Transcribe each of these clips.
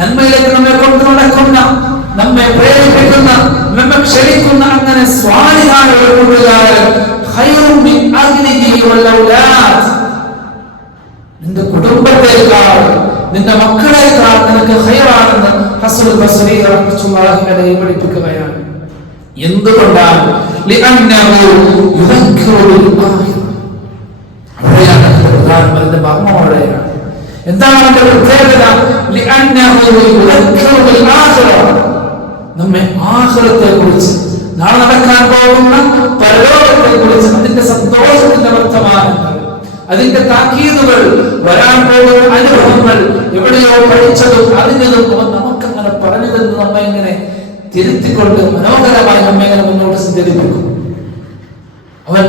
നന്മയിലേക്ക് നമ്മെ കൊണ്ടു നടക്കുന്ന, നമ്മെ പ്രേരിപ്പിക്കുന്ന, നമ്മെ ക്ഷണിക്കുന്ന അങ്ങനെ സ്വാലിഹായ ഒരു കൂട്ടുകാരൻ ഖൈറും മിൻ അഹ്ലിഹി വൽ ഔലാദ്, നിന്റെ കുടുംബത്തെക്കാൾ നിന്റെ മക്കളെക്കാൾ നിനക്ക് ഖൈറാണെന്ന് ഹസനുൽ ബസ്രി റഹ്മത്തുള്ളാഹി അലൈഹി പഠിപ്പിക്കുകയാണ്. എന്തുകൊണ്ടാണ്? ലിഅന്നഹു യുദക്കിറു ബിൽ ആഖിറ. അവിടെയാണ് പ്രധാനമന്ത്രി മർമ്മോടെയാണ്. എന്താണ് അതിന്റെ പ്രത്യേകത? ലിഅന്നഹു യുദക്കിറു ബിൽ ആഖിറ, നമ്മെ ആഖിറത്തെ കുറിച്ച്, നാളെ നടക്കാൻ പോകുന്ന പരലോകത്തെ കുറിച്ച്, അതിന്റെ സന്തോഷത്തിന്റെ വർത്തമാനങ്ങൾ, അതിന്റെ താക്കീതുകൾ, വരാൻ പോകുന്ന അനുഭവങ്ങൾ, എവിടെയോ പഠിച്ചതും അറിഞ്ഞതും അവൻ നമുക്കങ്ങനെ പറഞ്ഞു തന്നു നമ്മെ ഇങ്ങനെ തിരുത്തിക്കൊണ്ട് മനോഹരമായി നമ്മെ ഇങ്ങനെ മുന്നോട്ട് സഞ്ചരിപ്പിക്കും. അവൻ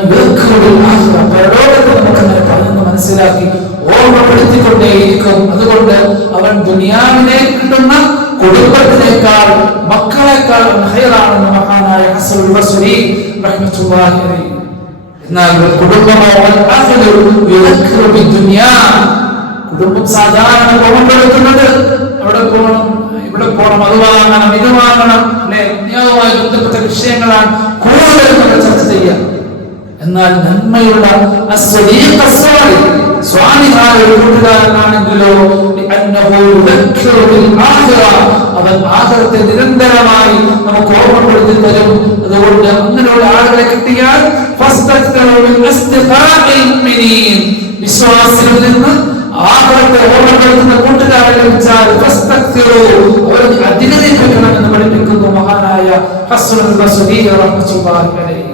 പരലോകത്തെ നമുക്കങ്ങനെ പറഞ്ഞു മനസ്സിലാക്കി ഓർമ്മപ്പെടുത്തിക്കൊണ്ടേയിരിക്കും. അതുകൊണ്ട് അവൻ ദുനിയാവിനെ കിട്ടുന്ന കുടുംബത്തിനേക്കാൾ മക്കളെക്കാൾ ഹൈറാണെന്ന് മഹാനായ ഹസനുൽ ബസ്രി റഹ്മത്തുള്ളാഹി അലൈഹി. എന്നാൽ കുടുംബമോ കുടുംബം സാധാരണ ഓർമ്മപ്പെടുത്തുന്നത് അവിടെ പോകണം, ഇവിടെ പോകണം, അത് വാങ്ങണം, ഇത് വാങ്ങണം, അല്ലെ, ദുനിയാവുമായി ബന്ധപ്പെട്ട വിഷയങ്ങളാണ് കൂടുതൽ നമ്മൾ ചർച്ച ചെയ്യുക. എന്നാൽ നന്മയുള്ള സ്വാലിഹായ ഒരു കൂട്ടുകാരനാണെങ്കിലോ അവൻ ആഖിറത്തെ നിരന്തരമായി നമുക്ക് ഓർമ്മപ്പെടുത്തി തരും. അതുകൊണ്ട് അങ്ങനെയുള്ള ആളുകളെ കിട്ടിയാൽ വിശ്വാസികളിൽ നിന്ന് ആഖിറത്തെ ഓർമ്മപ്പെടുത്തുന്ന കൂട്ടുകാരെ ലഭിച്ചാൽ അവരെ അധികരിപ്പിക്കണമെന്ന് പഠിപ്പിക്കുന്നു മഹാനായ ഹസനുൽ ബസ്രി റഹ്മത്തുള്ളാഹി അലൈഹി.